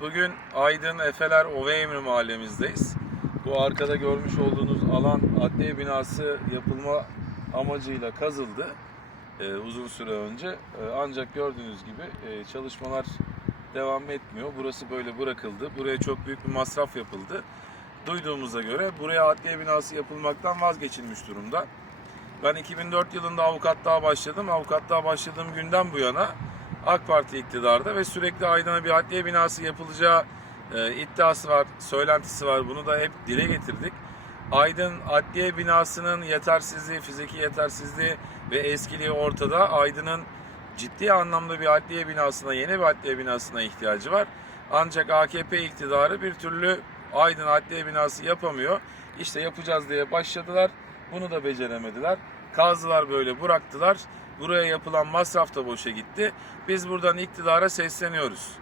Bugün Aydın Efeler Oveymri mahallemizdeyiz. Bu arkada görmüş olduğunuz alan adliye binası yapılma amacıyla kazıldı e, uzun süre önce. E, ancak gördüğünüz gibi e, çalışmalar devam etmiyor. Burası böyle bırakıldı. Buraya çok büyük bir masraf yapıldı. Duyduğumuza göre buraya adliye binası yapılmaktan vazgeçilmiş durumda. Ben 2004 yılında avukatlığa başladım. Avukatlığa başladığım günden bu yana AK Parti iktidarda ve sürekli Aydın'a bir adliye binası yapılacağı e, iddiası var, söylentisi var. Bunu da hep dile getirdik. Aydın adliye binasının yetersizliği, fiziki yetersizliği ve eskiliği ortada. Aydın'ın ciddi anlamda bir adliye binasına, yeni bir adliye binasına ihtiyacı var. Ancak AKP iktidarı bir türlü Aydın adliye binası yapamıyor. İşte yapacağız diye başladılar. Bunu da beceremediler. Kazdılar böyle bıraktılar. Buraya yapılan masraf da boşa gitti. Biz buradan iktidara sesleniyoruz.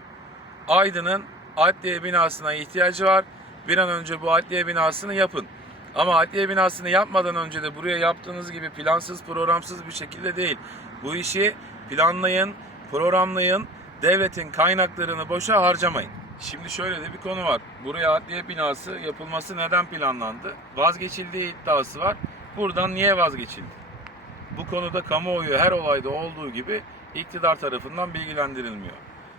Aydın'ın adliye binasına ihtiyacı var. Bir an önce bu adliye binasını yapın. Ama adliye binasını yapmadan önce de buraya yaptığınız gibi plansız programsız bir şekilde değil. Bu işi planlayın, programlayın. Devletin kaynaklarını boşa harcamayın. Şimdi şöyle de bir konu var. Buraya adliye binası yapılması neden planlandı? Vazgeçildiği iddiası var. Buradan niye vazgeçildi? Bu konuda kamuoyu her olayda olduğu gibi iktidar tarafından bilgilendirilmiyor.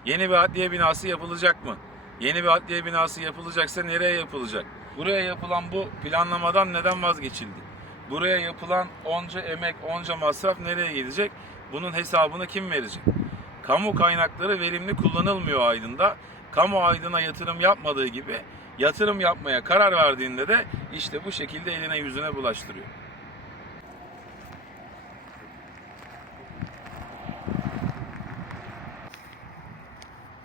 Yeni bir adliye binası yapılacak mı? Yeni bir adliye binası yapılacaksa nereye yapılacak? Buraya yapılan bu planlamadan neden vazgeçildi? Buraya yapılan onca emek, onca masraf nereye gidecek? Bunun hesabını kim verecek? Kamu kaynakları verimli kullanılmıyor Aydın'da. Kamu Aydın'a yatırım yapmadığı gibi yatırım yapmaya karar verdiğinde de işte bu şekilde eline yüzüne bulaştırıyor.